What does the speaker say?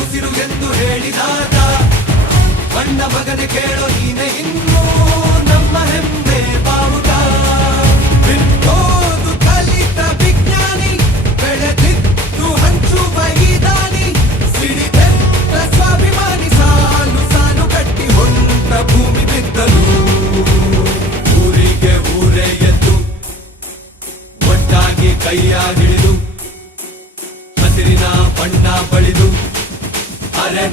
ಉಸಿರು ಎಂದು ಹೇಳಿದಾಗ ಬಣ್ಣ ಮಗನೆ ಕೇಳೋ ನೀನೆ ಇನ್ನೂ ನಮ್ಮ ಹೆಮ್ಮೆ ಬಾವುಟ ಬಿಟ್ಟೋದು ಕಲಿತ ವಿಜ್ಞಾನಿ ಬೆಳೆದಿದ್ದು ಹಂಚುವ ಈ ದಾನಿ ಸಿಡಿದೆತ್ತ ಸ್ವಾಭಿಮಾನಿ ಸಾಲು ಸಾಲು ಕಟ್ಟಿ ಹೊಂಟ ಭೂಮಿ ಬಿದ್ದಲು ಊರಿಗೆ ಊರೇ ಎದ್ದು ಒಟ್ಟಾಗಿ ಕೈಯ ಹಿಡಿದು ಹಸಿರಿನ ಬಣ್ಣ ಬಳಿದು ಅರೆ